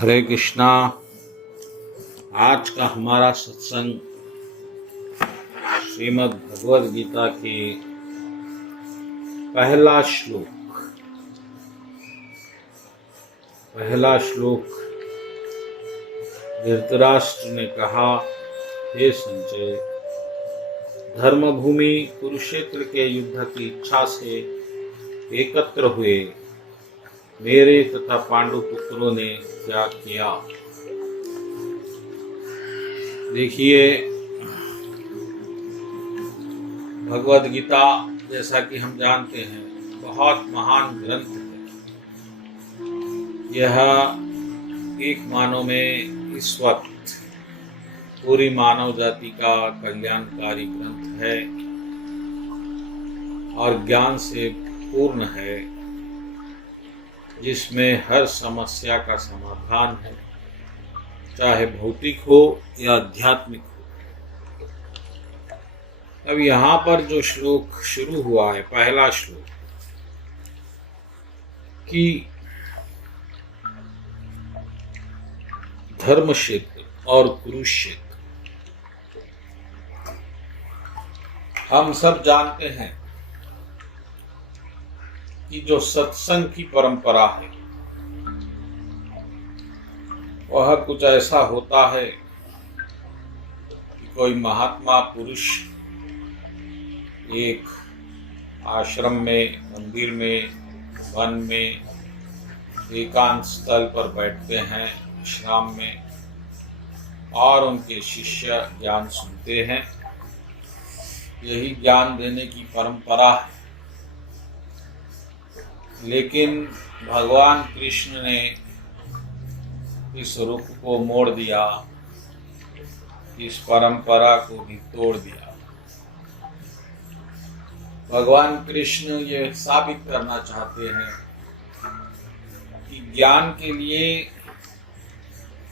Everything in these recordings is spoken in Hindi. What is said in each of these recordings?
हरे कृष्णा। आज का हमारा सत्संग श्रीमद् भगवद गीता के पहला श्लोक धृतराष्ट्र ने कहा, हे संजय, धर्मभूमि कुरुक्षेत्र के युद्ध की इच्छा से एकत्र हुए मेरे तथा पांडु पुत्रों ने क्या किया। देखिए, भगवद गीता जैसा कि हम जानते हैं बहुत महान ग्रंथ है। यह एक मानव में इस वक्त पूरी मानव जाति का कल्याणकारी ग्रंथ है और ज्ञान से पूर्ण है, जिसमें हर समस्या का समाधान है, चाहे भौतिक हो या आध्यात्मिक हो। अब यहाँ पर जो श्लोक शुरू हुआ है, पहला श्लोक, कि धर्म क्षेत्र और कुरुक्षेत्र, हम सब जानते हैं कि जो सत्संग की परंपरा है वह कुछ ऐसा होता है कि कोई महात्मा पुरुष एक आश्रम में, मंदिर में, वन में, एकांत स्थल पर बैठते हैं विश्राम में और उनके शिष्य ज्ञान सुनते हैं। यही ज्ञान देने की परंपरा है। लेकिन भगवान कृष्ण ने इस रूप को मोड़ दिया, इस परंपरा को भी तोड़ दिया। भगवान कृष्ण ये साबित करना चाहते हैं कि ज्ञान के लिए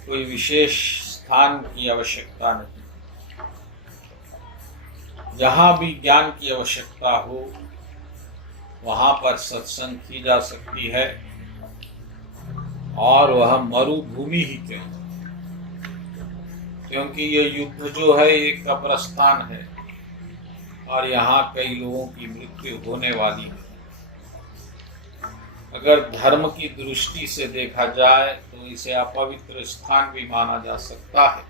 कोई विशेष स्थान की आवश्यकता नहीं। जहाँ भी ज्ञान की आवश्यकता हो वहाँ पर सत्संग की जा सकती है, और वह मरुभूमि ही क्यों, क्योंकि ये युद्ध जो है एक कब्रिस्तान है और यहाँ कई लोगों की मृत्यु होने वाली है। अगर धर्म की दृष्टि से देखा जाए तो इसे अपवित्र स्थान भी माना जा सकता है,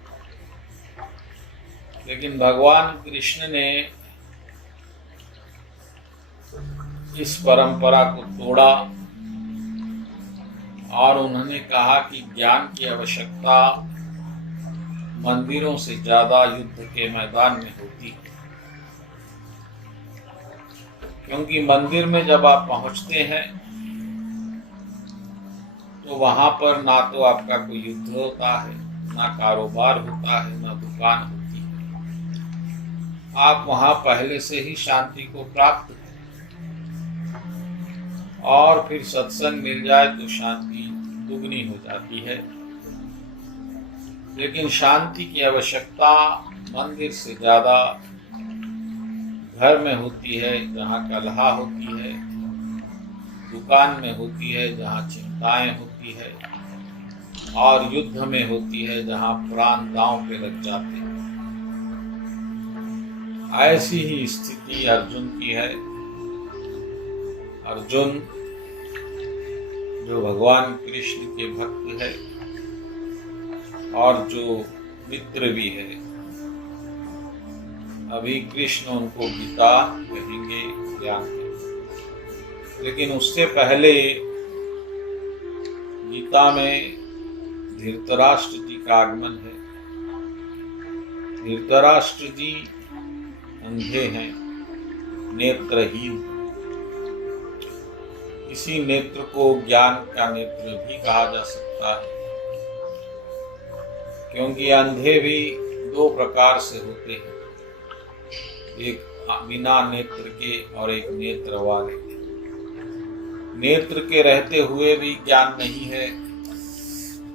लेकिन भगवान कृष्ण ने इस परंपरा को तोड़ा और उन्होंने कहा कि ज्ञान की आवश्यकता मंदिरों से ज्यादा युद्ध के मैदान में होती है। क्योंकि मंदिर में जब आप पहुंचते हैं तो वहां पर ना तो आपका कोई युद्ध होता है, ना कारोबार होता है, ना दुकान होती है। आप वहां पहले से ही शांति को प्राप्त हैं, और फिर सत्संग मिल जाए तो शांति दुगनी हो जाती है। लेकिन शांति की आवश्यकता मंदिर से ज्यादा घर में होती है, जहाँ कलह होती है, दुकान में होती है जहाँ चिंताएं होती है, और युद्ध में होती है जहाँ प्राण दांव पे लग जाते हैं। ऐसी ही स्थिति अर्जुन की है। अर्जुन जो भगवान कृष्ण के भक्त है और जो मित्र भी है, अभी कृष्ण उनको गीता कहेंगे, ज्ञान कहेंगे। लेकिन उससे पहले गीता में धृतराष्ट्र जी का आगमन है। धृतराष्ट्र जी अंधे हैं, नेत्रहीन। इसी नेत्र को ज्ञान का नेत्र भी कहा जा सकता है, क्योंकि अंधे भी दो प्रकार से होते हैं, एक बिना नेत्र के और एक नेत्र वाले। नेत्र के रहते हुए भी ज्ञान नहीं है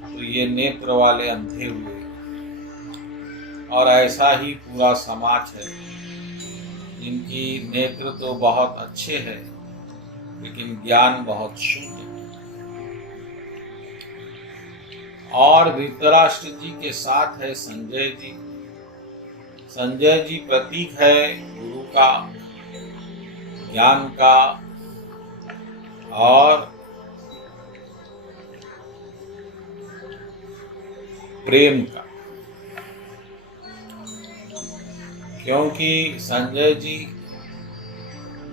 तो ये नेत्र वाले अंधे हुए। और ऐसा ही पूरा समाज है, जिनकी नेत्र तो बहुत अच्छे हैं लेकिन ज्ञान बहुत शून्य है। और धृतराष्ट्र जी के साथ है संजय जी। संजय जी प्रतीक है गुरु का, ज्ञान का और प्रेम का, क्योंकि संजय जी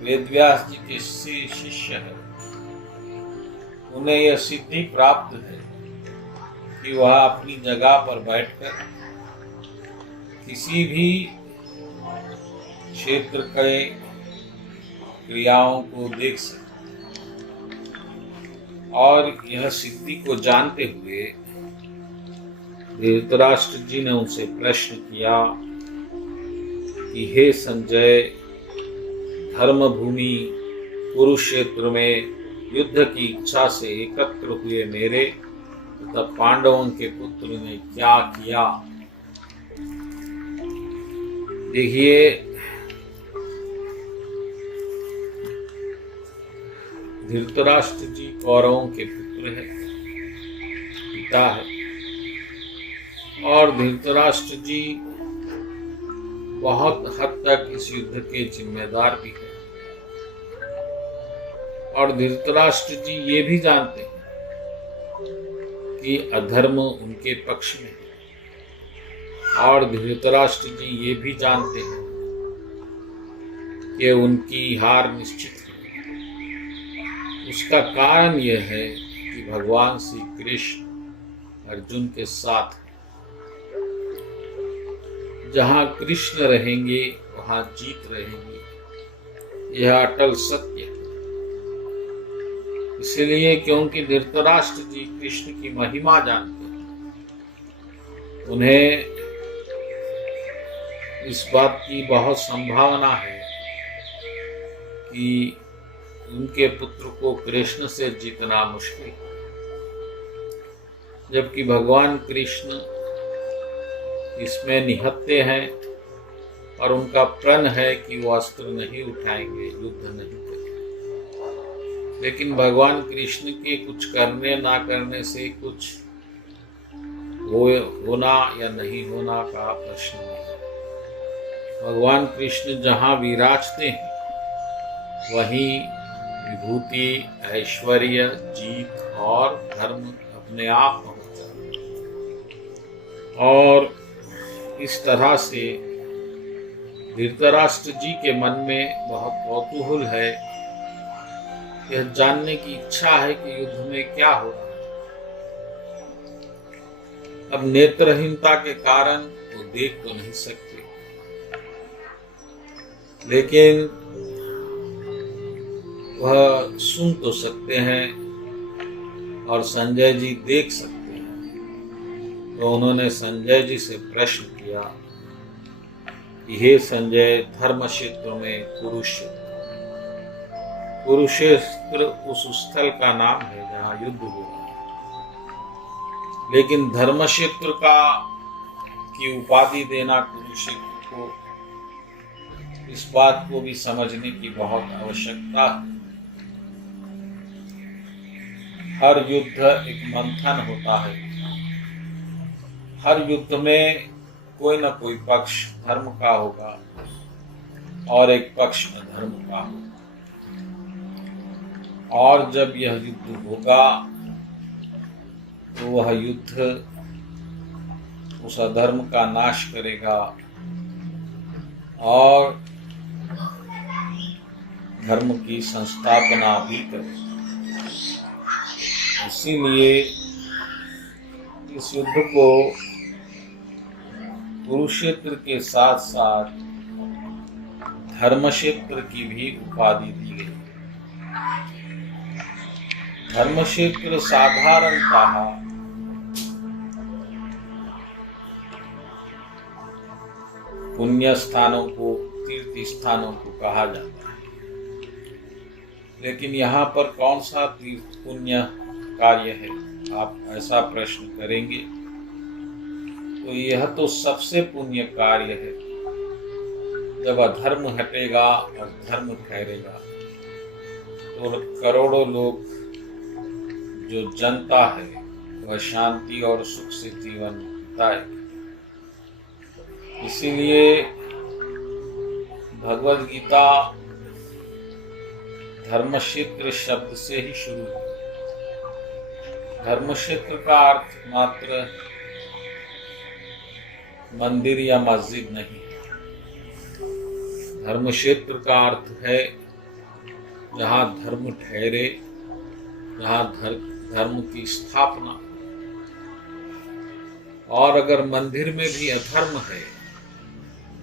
वेदव्यास जी के शिष्य है। उन्हें यह सिद्धि प्राप्त है कि वह अपनी जगह पर बैठकर किसी भी क्षेत्र के क्रियाओं को देख सकते, और यह सिद्धि को जानते हुए धृतराष्ट्र जी ने उनसे प्रश्न किया कि हे संजय, धर्म भूमि कुरुक्षेत्र में युद्ध की इच्छा से एकत्र हुए मेरे तथा पांडवों के पुत्र ने क्या किया। देखिए, धृतराष्ट्र जी कौरवों के पुत्र है, पिता है, और धृतराष्ट्र जी बहुत हद तक इस युद्ध के जिम्मेदार भी हैं। और धृतराष्ट्र जी ये भी जानते हैं कि अधर्म उनके पक्ष में है, और धृतराष्ट्र जी ये भी जानते हैं कि उनकी हार निश्चित है। उसका कारण यह है कि भगवान श्री कृष्ण अर्जुन के साथ हैं। जहाँ कृष्ण रहेंगे वहाँ जीत रहेंगी, यह अटल सत्य है। इसलिए क्योंकि धृतराष्ट्र जी कृष्ण की महिमा जानते हैं, उन्हें इस बात की बहुत संभावना है कि उनके पुत्र को कृष्ण से जीतना मुश्किल है, जबकि भगवान कृष्ण इसमें निहत्ते हैं और उनका प्रण है कि वो अस्त्र नहीं उठाएंगे, युद्ध नहीं करेंगे। लेकिन भगवान कृष्ण के कुछ करने ना करने से कुछ होना या नहीं होना का प्रश्न नहीं है। भगवान कृष्ण जहाँ विराजते हैं वहीं विभूति, ऐश्वर्य, जीत और धर्म अपने आप होता है। और इस तरह से धृतराष्ट्र जी के मन में बहुत कौतूहल है, यह जानने की इच्छा है कि युद्ध में क्या हो रहा है। अब नेत्रहीनता के कारण वो देख तो नहीं सकते, लेकिन वह सुन तो सकते हैं और संजय जी देख सकते हैं। तो उन्होंने संजय जी से प्रश्न किया कि हे संजय, धर्म क्षेत्र में कुरुक्षेत्र उस स्थल का नाम है जहाँ युद्ध हुआ, लेकिन धर्म क्षेत्र की उपाधि देना कुरुक्षेत्र को, इस बात को भी समझने की बहुत आवश्यकता है। हर युद्ध एक मंथन होता है। हर युद्ध में कोई न कोई पक्ष धर्म का होगा और एक पक्ष अधर्म का होगा, और जब यह युद्ध होगा तो वह युद्ध उस अधर्म का नाश करेगा और धर्म की संस्थापना भी करेगा। इसीलिए इस युद्ध को कुरुक्षेत्र के साथ साथ धर्मक्षेत्र की भी उपाधि दी गई। धर्मक्षेत्र साधारणतः पुण्य स्थानों को, तीर्थ स्थानों को कहा जाता है, लेकिन यहाँ पर कौन सा तीर्थ पुण्य कार्य है, आप ऐसा प्रश्न करेंगे तो यह तो सबसे पुण्य कार्य है। जब अधर्म हटेगा और धर्म ठहरेगा तो करोड़ों लोग, जो जनता है, वह शांति और सुख से जीवन बिताए। इसीलिए भगवद गीता धर्मक्षेत्र शब्द से ही शुरू हुई। धर्मक्षेत्र का अर्थ मात्र मंदिर या मस्जिद नहीं है। धर्मक्षेत्र का अर्थ है जहाँ धर्म ठहरे, जहाँ धर्म की स्थापना। और अगर मंदिर में भी अधर्म है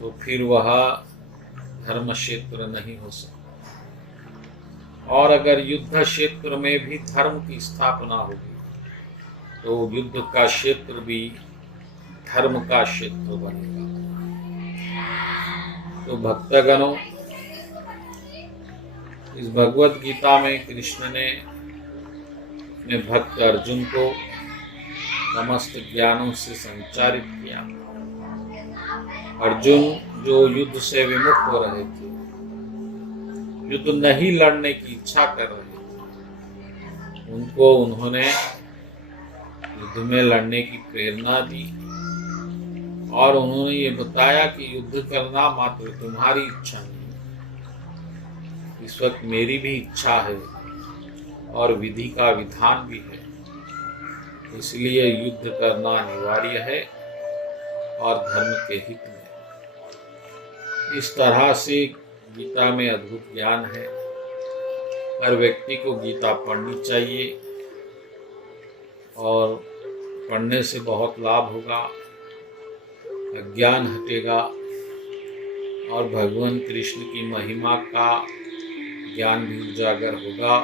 तो फिर वह धर्म क्षेत्र नहीं हो सकता। और अगर युद्ध क्षेत्र में भी धर्म की स्थापना होगी तो युद्ध का क्षेत्र भी धर्म का क्षेत्र बनेगा। तो भक्तगणों, इस भगवत गीता में कृष्ण ने अपने भक्त अर्जुन को समस्त ज्ञानों से संचारित किया। अर्जुन जो युद्ध से विमुख हो रहे थे, युद्ध नहीं लड़ने की इच्छा कर रहे थे, उनको उन्होंने युद्ध में लड़ने की प्रेरणा दी और उन्होंने ये बताया कि युद्ध करना मात्र तुम्हारी इच्छा नहीं, इस वक्त मेरी भी इच्छा है और विधि का विधान भी है, इसलिए युद्ध करना अनिवार्य है और धर्म के हित में। इस तरह से गीता में अद्भुत ज्ञान है। हर व्यक्ति को गीता पढ़नी चाहिए और पढ़ने से बहुत लाभ होगा, अज्ञान हटेगा और भगवान कृष्ण की महिमा का ज्ञान भी उजागर होगा।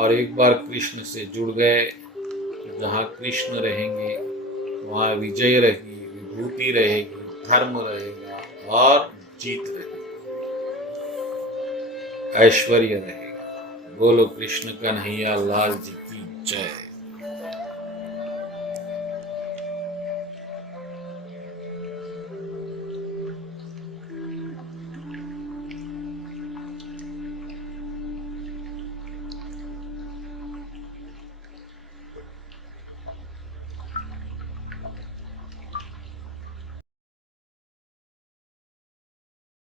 और एक बार कृष्ण से जुड़ गए तो जहाँ कृष्ण रहेंगे वहाँ विजय रहेगी, विभूति रहेगी, धर्म रहेगा और जीत रहेगी, ऐश्वर्य रहेगा। बोलो कृष्ण कन्हैया लाल जी की जय।